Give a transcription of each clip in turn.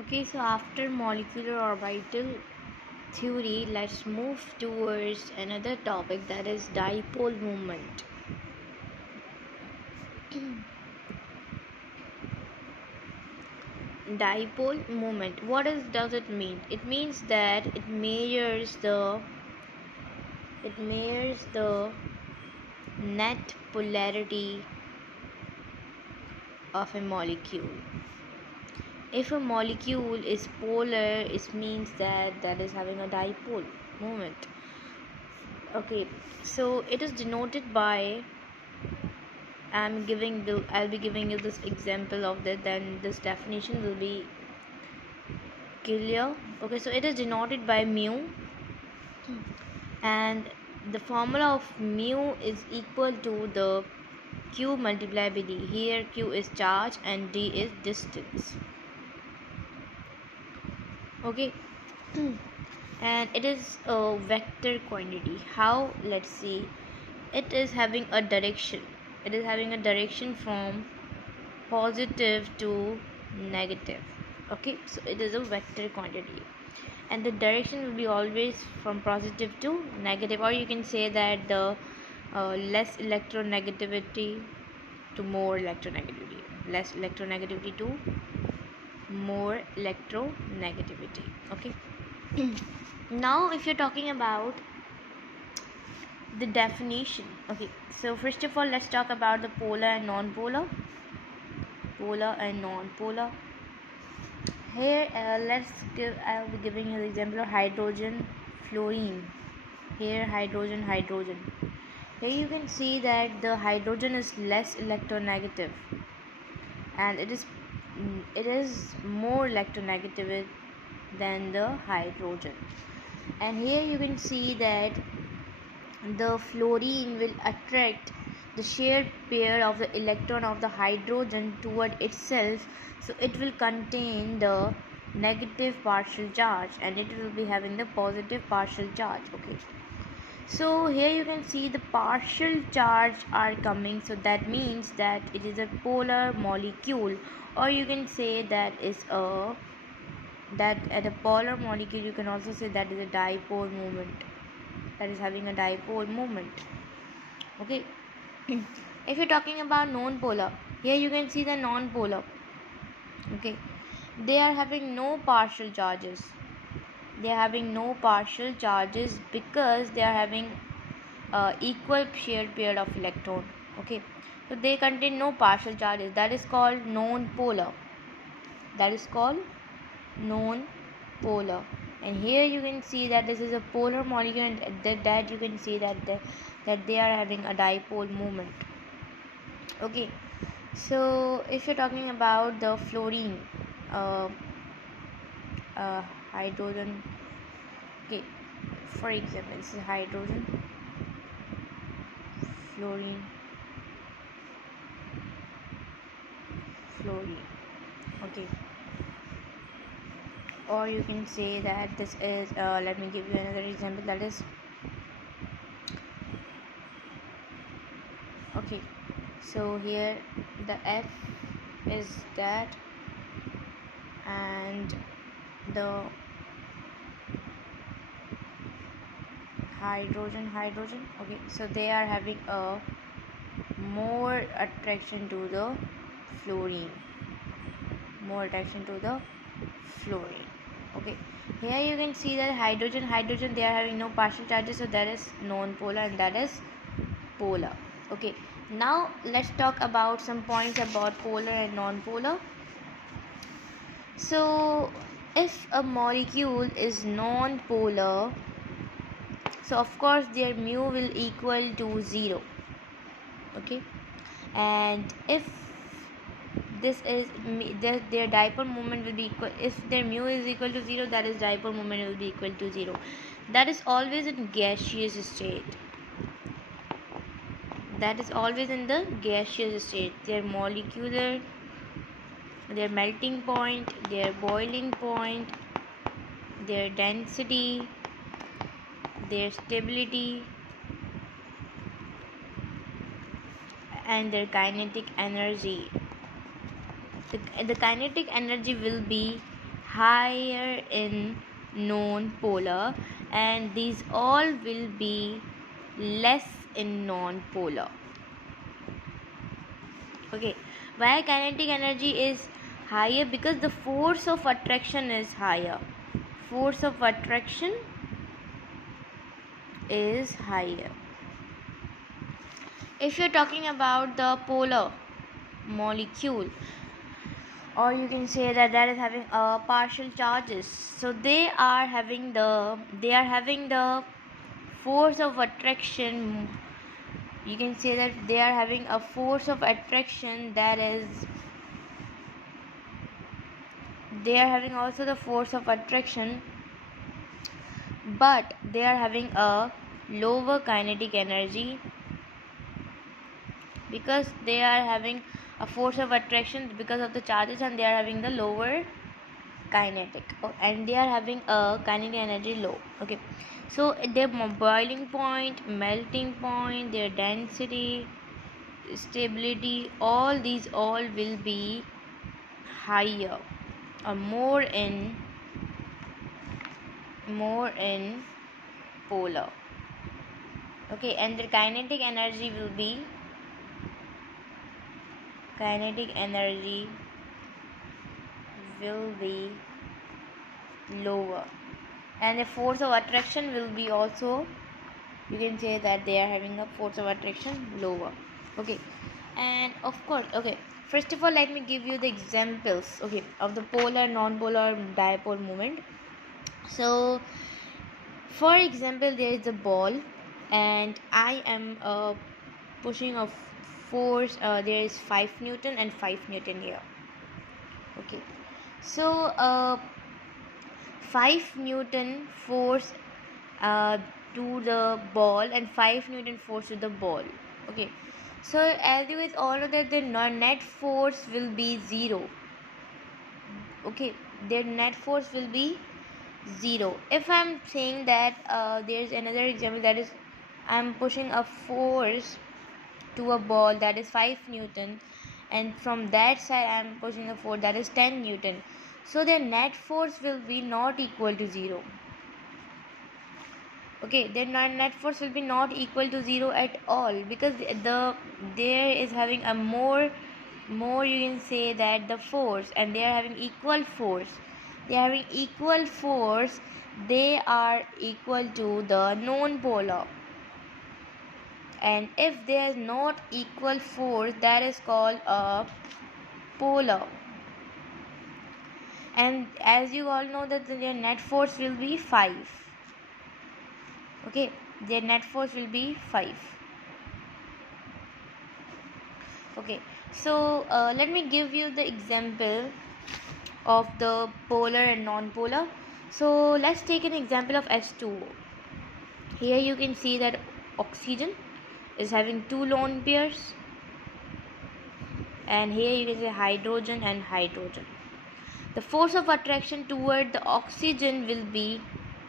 Okay, so after molecular orbital theory, let's move towards another topic, that is dipole moment. Dipole moment. Does it mean? It means that it measures the net polarity of a molecule. If a molecule is polar, it means that that is having a dipole moment. Okay, so it is denoted by I'll be giving you this example of that, then this definition will be clear. Okay, so it is denoted by mu, and the formula of mu is equal to the q multiplied by d. Here q is charge and d is distance. Okay. And it is a vector quantity. How? Let's see. It is having a direction from positive to negative. Okay, so it is a vector quantity, and the direction will be always from positive to negative, or you can say that the less electronegativity to more electronegativity, less electronegativity to more electronegativity. Okay. Now if you're talking about the definition, okay, so first of all let's talk about the polar and non-polar. Polar and non-polar. Here I'll be giving you the example of hydrogen fluorine. Here hydrogen. Here you can see that the hydrogen is less electronegative, and it is more electronegative than the hydrogen. And here you can see that the fluorine will attract the shared pair of the electron of the hydrogen toward itself, so it will contain the negative partial charge and it will be having the positive partial charge. Okay, so here you can see the partial charge are coming, so that means that it is a polar molecule, or you can say that is a that at a polar molecule you can also say that is a dipole moment, that is having a dipole moment. Okay. If you're talking about non-polar, here you can see the non-polar. Okay, they are having no partial charges. They are having no partial charges because they are having equal shared pair of electron. Okay, so they contain no partial charges. That is called non-polar. That is called non-polar. And here you can see that this is a polar molecule, and that you can see that they are having a dipole moment. Okay, so if you're talking about the fluorine, uh, hydrogen. Okay, for example, this is hydrogen, fluorine, fluorine. Okay, or you can say that this is let me give you another example, that is okay, so here the F is that, and the hydrogen. Okay, so they are having a more attraction to the fluorine, more attraction to the fluorine. Okay, here you can see that hydrogen they are having no partial charges, so that is non-polar and that is polar. Okay, now let's talk about some points about polar and non-polar. So if a molecule is non-polar, so of course their mu will equal to 0. Okay, and if this is their dipole moment will be equal, if their mu is equal to 0, that is dipole moment will be equal to 0. That is always in gaseous state. That is always in the gaseous state. Their molecular, their melting point, their boiling point, their density, their stability, and their kinetic energy. The kinetic energy will be higher in non-polar, and these all will be less in non-polar. Okay, why kinetic energy is higher? Because the force of attraction is higher. Force of attraction is higher. If you're talking about the polar molecule, or you can say that that is having partial charges, so they are having the force of attraction. You can say that they are having a force of attraction that is, they are having also the force of attraction, but they are having a lower kinetic energy, because they are having a force of attraction because of the charges, and they are having the lower kinetic, and they are having a kinetic energy low. Okay, so their boiling point, melting point, their density, stability, all these all will be higher or more in polar. Okay, and the kinetic energy will be lower, and the force of attraction will be also, you can say that they are having a force of attraction lower. Okay, and of course, okay, first of all let me give you the examples, okay, of the polar, non-polar, dipole moment. So for example, there is a ball, and I am pushing a force, there is 5 Newton and 5 Newton here. Okay, so 5 Newton force uh, to the ball, and 5 Newton force to the ball. Okay, so as you guys all know that the net force will be 0. Okay, their net force will be 0. If I'm saying that there's another example, that is I'm pushing a force to a ball that is 5 Newton, and from that side I'm pushing a force that is 10 Newton, so their net force will be not equal to 0. Okay, their net force will be not equal to 0 at all, because there is having a more you can say that the force, and they are having equal force. They are equal to the non-polar, and if there is not equal force, that is called a polar. And as you all know that their net force will be 5. Okay, their net force will be 5. Okay, so let me give you the example of the polar and non-polar. So let's take an example of H2O. Here you can see that oxygen is having 2 lone pairs, and here you can see hydrogen and hydrogen. The force of attraction toward the oxygen will be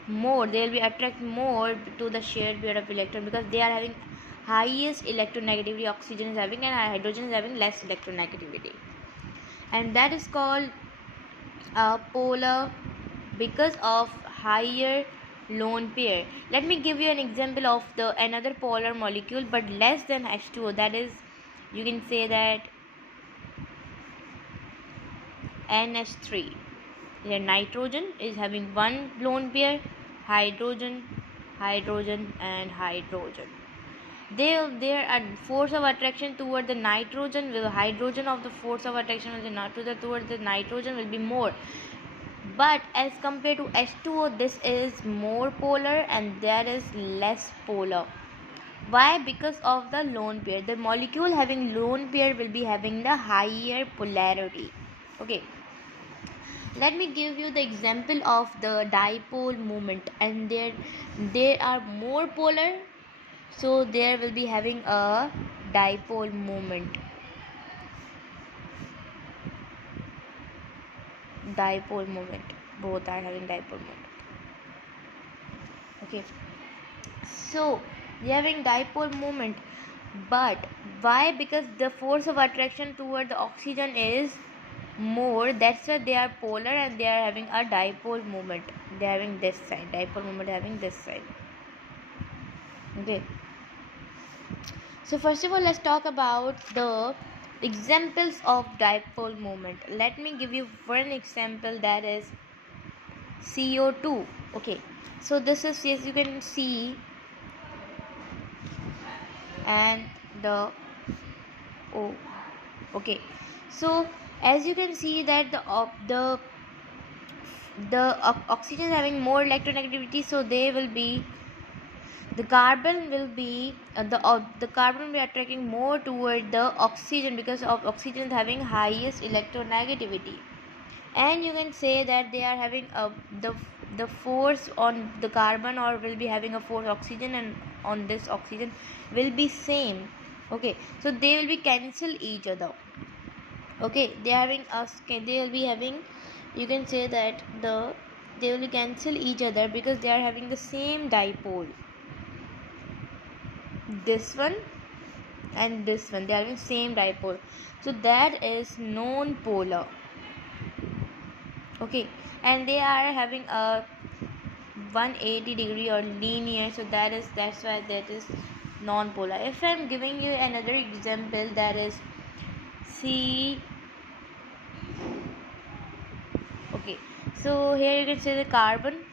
more, they will be attract more to the shared pair of electron, because they are having highest electronegativity, oxygen is having, and hydrogen is having less electronegativity, and that is called polar, because of higher lone pair. Let me give you an example of the another polar molecule but less than H2O, that is, you can say that NH3. Here nitrogen is having 1 lone pair, hydrogen, hydrogen, and hydrogen. There are force of attraction toward the nitrogen, will hydrogen of the force of attraction of the nitrogen toward the nitrogen will be more, but as compared to H2O, this is more polar and there is less polar. Why? Because of the lone pair. The molecule having lone pair will be having the higher polarity. Okay, let me give you the example of the dipole moment, and they are more polar, so there will be having a dipole moment. Both are having dipole moment. Okay, so they are having dipole moment, but why? Because the force of attraction toward the oxygen is more, that's why they are polar and they are having a dipole moment. They are having this side, dipole moment having this side. Okay, so first of all, let's talk about the examples of dipole moment. Let me give you one example, that is CO2. Okay, so this is, as you can see, and the O. Okay, so as you can see that the oxygen is having more electronegativity, so they will be, the carbon will be the carbon will be attracting more toward the oxygen because of oxygen is having highest electronegativity. And you can say that they are having the the force on the carbon, or will be having a force oxygen, and on this oxygen will be same. Okay, so they will be cancel each other. Okay, they are having us, they will be having, you can say that they will cancel each other because they are having the same dipole. This one and this one, they are having same dipole, so that is non-polar. Okay, and they are having a 180-degree or linear, so that's why that is non-polar. If I'm giving you another example, that is C. Okay, so here you can see the carbon.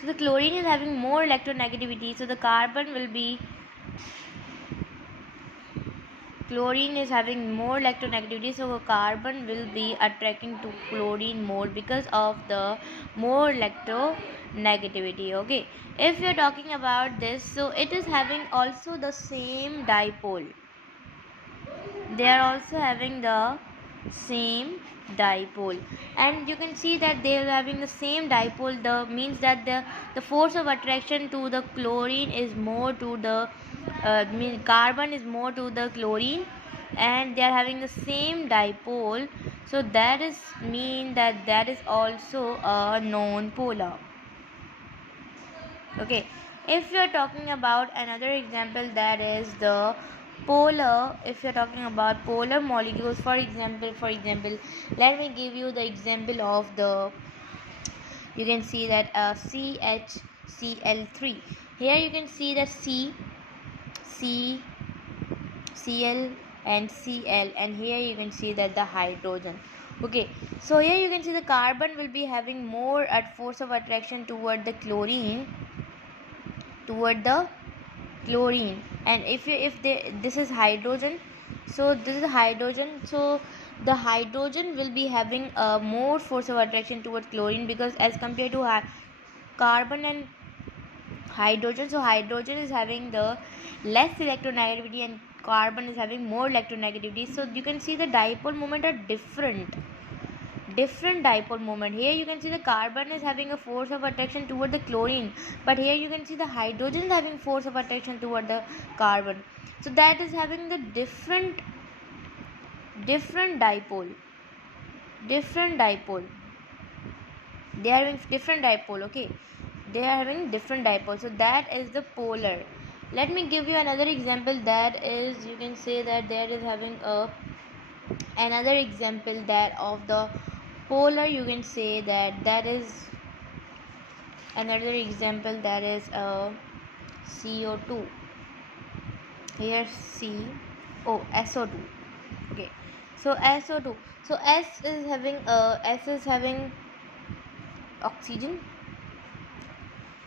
So the chlorine is having more electronegativity, so the carbon will be, chlorine is having more electronegativity, so carbon will be attracting to chlorine more because of the more electronegativity. Okay, if you're talking about this, so it is having also the same dipole. They are also having the same dipole, and you can see that they are having the same dipole. The means that the force of attraction to the chlorine is more to the carbon is more to the chlorine, and they are having the same dipole, so that is mean that that is also a non-polar. Okay, if you are talking about another example, that is the polar. If you are talking about polar molecules, for example, let me give you the example of the, you can see that CHCl3. Here you can see that C, Cl and Cl, and here you can see that the hydrogen. Okay, so here you can see the carbon will be having more at force of attraction toward the chlorine, and if this is hydrogen, so this is hydrogen, so the hydrogen will be having a more force of attraction towards chlorine, because as compared to carbon and hydrogen, so hydrogen is having the less electronegativity and carbon is having more electronegativity, so you can see the dipole moment are different dipole moment. Here you can see the carbon is having a force of attraction toward the chlorine, but here you can see the hydrogen is having force of attraction toward the carbon, so that is having the different dipole. They are having different dipole. Okay, they are having different dipole, so that is the polar. Let me give you another example, that is, you can say that there is having a another example that of the polar, you can say that that is another example, that is CO2. Here SO2. Okay, so SO2, so S is having oxygen,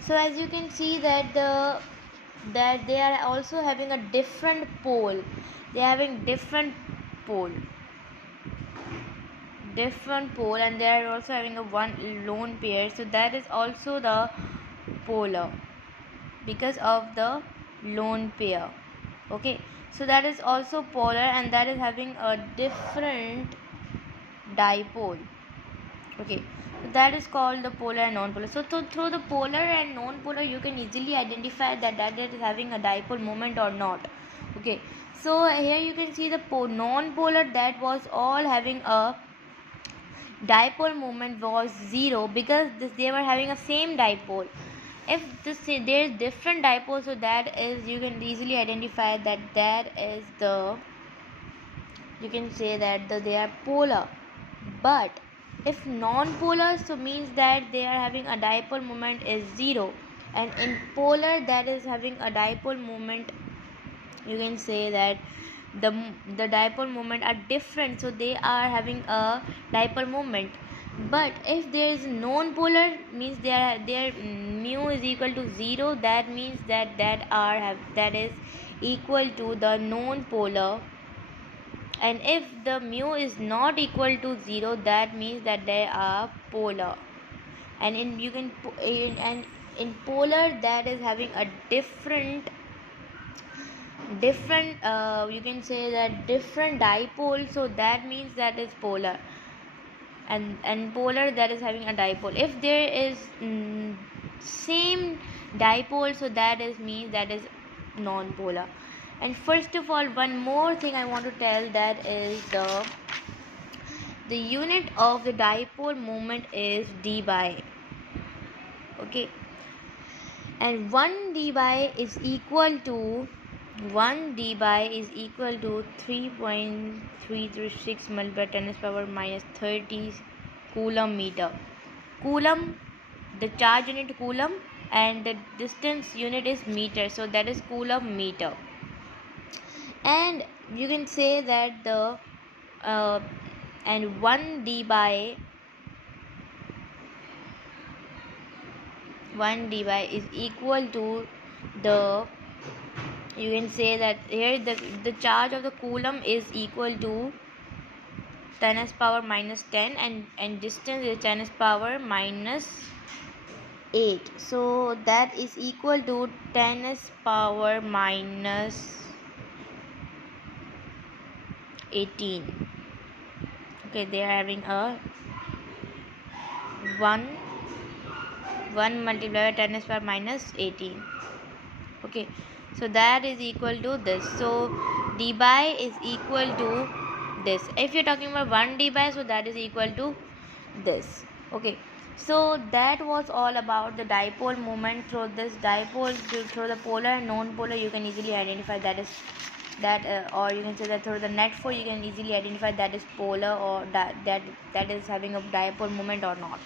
so as you can see that they are also having a different pole. They are having pole different pole, and they are also having a one lone pair, so that is also the polar because of the lone pair. Okay, so that is also polar, and that is having a different dipole. Okay, so that is called the polar and non-polar. So through the polar and non-polar, you can easily identify that it is having a dipole moment or not. Okay, so here you can see the non-polar, that was all having a dipole moment was 0, because they were having a same dipole. if there is different dipole, so that is, you can easily identify that that is the, you can say that they are polar. But if non-polar, so means that they are having a dipole moment is 0, and in polar that is having a dipole moment, you can say that the the dipole moment are different, so they are having a dipole moment. But if there is non-polar, means their mu is equal to 0, that means that is equal to the non-polar. And if the mu is not equal to 0, that means that they are polar. And in you can and in polar, that is having a different you can say that different dipole, so that means that is polar. And polar, that is having a dipole. If there is same dipole, so that is means that is non-polar. And first of all, one more thing I want to tell, that is the unit of the dipole moment is d by, okay. And 1 d by is equal to 3.336 multiplied 10 power minus 30 coulomb meter. Coulomb, the charge unit coulomb, and the distance unit is meter, so that is coulomb meter. And you can say that the and 1 d by is equal to the, you can say that here the charge of the coulomb is equal to 10 s power minus 10, and distance is 10 s power minus 8, so that is equal to 10 s power minus 18. Okay, they are having a 1 multiplied by 10 s power minus 18. Okay, so that is equal to this. So d by is equal to this. If you're talking about 1 d by, so that is equal to this. Okay, so that was all about the dipole moment. Through this dipole, through the polar and non-polar, you can easily identify that is or you can say that through the net force, you can easily identify that is polar, or that is having a dipole moment or not.